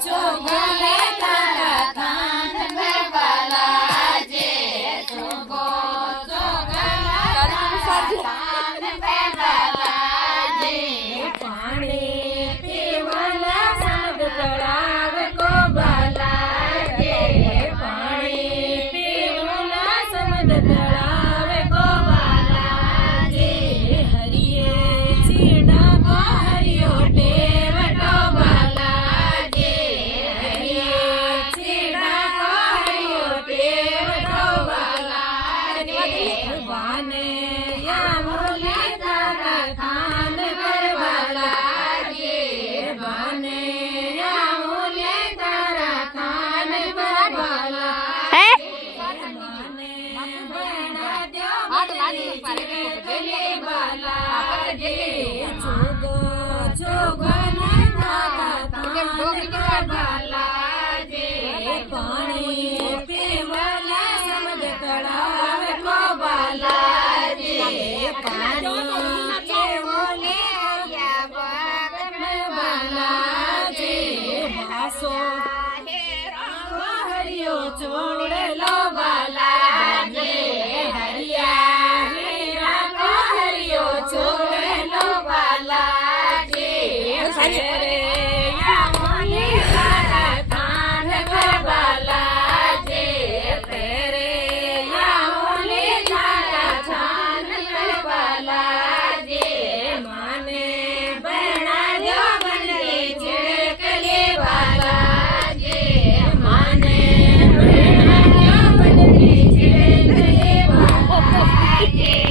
ચોગલે તારા થાન બાલાજે ચોગો ચોગલા થાન બાલાજે પાણી પીવાલા સાદ તળાવ કો બાલાજે પાણી પીવાલા સમદ તળાવ કો બાલાજે હરિયે ચીડા કો હરિયો ટેવટો બાલાજે હરિયે ચીડા કો હરિયો ટેવટો બાલાજે વાને યા મોલે તારા થાન પર બાલાજે વાને યા મોલે તારા થાન પર બાલાજે વાને બના દ્યો ચીડકલે બાલાજે જોગો જોગો ને તારા થાન પર બાલાજે પાણી પીવાલા સમદ તળાવ કો બાલાજે પાણી કેવલે બાલાજે વાસો હરિયો ચોડલો બાલાજે હરિયા હીરા કો હરિયો ચોડલો બાલાજે રે યા મોલે તારા થાન પર બાલાજે પેરે યા મોલે તારા થાન પર બાલાજે માને બના દો બનકે ચિડકલે બાલાજે માને બના દો બનકે ચિડકલે બાલાજે